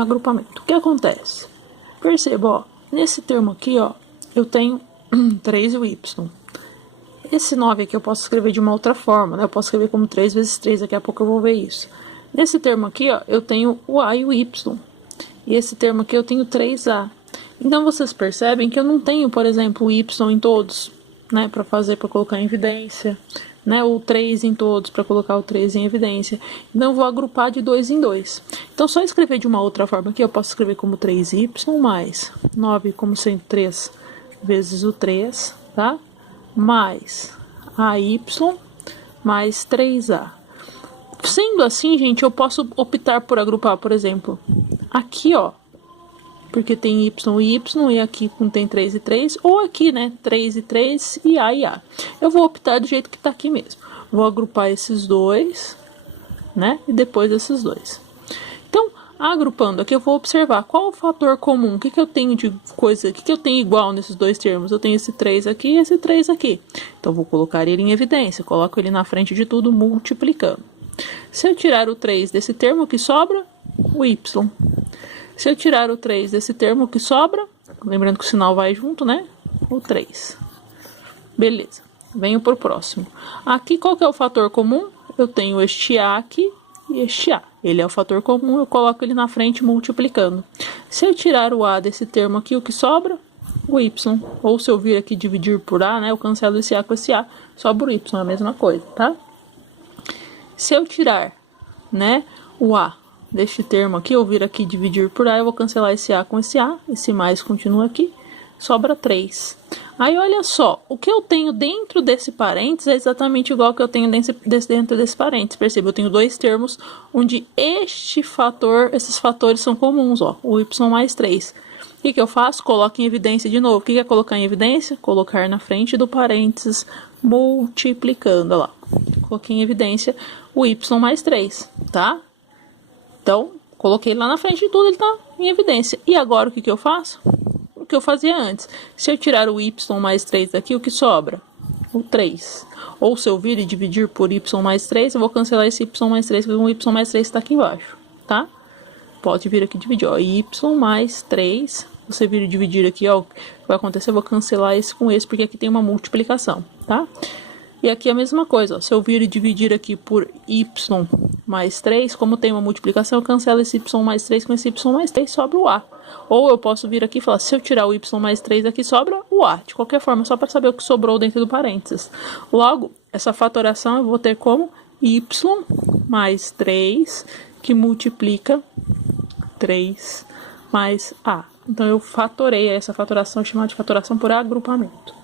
agrupamento. O que acontece? Perceba, ó, nesse termo aqui, ó, eu tenho 3 e o y. Esse 9 aqui eu posso escrever de uma outra forma, né? Eu posso escrever como 3 vezes 3, daqui a pouco eu vou ver isso. Nesse termo aqui, ó, eu tenho o a e o y. E esse termo aqui eu tenho 3a. Então, vocês percebem que eu não tenho, por exemplo, o y em todos, né? Para colocar em evidência, né? Ou 3 em todos, para colocar o 3 em evidência. Então, eu vou agrupar de 2 em 2. Então, só escrever de uma outra forma aqui, eu posso escrever como 3y mais 9 como sendo 3 vezes o 3, tá? Mais AY mais 3A. Sendo assim, gente, eu posso optar por agrupar, por exemplo, aqui, ó, porque tem Y e Y, e aqui tem 3 e 3, ou aqui, né, 3 e 3 e A. Eu vou optar do jeito que tá aqui mesmo. Vou agrupar esses dois, né, e depois esses dois. Então, agrupando aqui, eu vou observar qual o fator comum, o que eu tenho de coisa, o que eu tenho igual nesses dois termos. Eu tenho esse 3 aqui e esse 3 aqui. Então, vou colocar ele em evidência, coloco ele na frente de tudo, multiplicando. Se eu tirar o 3 desse termo, o que sobra? O y. Se eu tirar o 3 desse termo, o que sobra? Lembrando que o sinal vai junto, né? O 3. Beleza. Venho para o próximo. Aqui, qual que é o fator comum? Eu tenho este A aqui e este A. Ele é o fator comum, eu coloco ele na frente multiplicando. Se eu tirar o A desse termo aqui, o que sobra? O Y. Ou se eu vir aqui dividir por A, né? Eu cancelo esse A com esse A, sobra o Y, é a mesma coisa, tá? Se eu tirar, né, o A deste termo aqui, eu vir aqui dividir por A, eu vou cancelar esse A com esse mais continua aqui, sobra 3. Aí, olha só, o que eu tenho dentro desse parênteses é exatamente igual ao que eu tenho dentro desse parênteses. Perceba, eu tenho dois termos onde esses fatores são comuns, ó, o y mais 3. O que eu faço? Coloco em evidência de novo. O que é colocar em evidência? Colocar na frente do parênteses, multiplicando, ó lá. Coloquei em evidência o y mais 3, tá? Então, coloquei lá na frente de tudo, ele tá em evidência. E agora, o que eu faço? O que eu fazia antes. Se eu tirar o y mais 3 daqui, o que sobra? O 3. Ou se eu vir e dividir por y mais 3, eu vou cancelar esse y mais 3, porque o y mais 3 está aqui embaixo, tá? Pode vir aqui dividir, ó, y mais 3. Você vir e dividir aqui, ó, o que vai acontecer? Eu vou cancelar esse com esse, porque aqui tem uma multiplicação, tá? E aqui a mesma coisa, ó, se eu vir e dividir aqui por y mais 3, como tem uma multiplicação, eu cancelo esse y mais 3 com esse y mais 3, sobra o A. Ou eu posso vir aqui e falar, se eu tirar o y mais 3 aqui, sobra o A. De qualquer forma, só para saber o que sobrou dentro do parênteses. Logo, essa fatoração eu vou ter como y mais 3, que multiplica 3 mais A. Então, eu fatorei essa fatoração chamada de fatoração por agrupamento.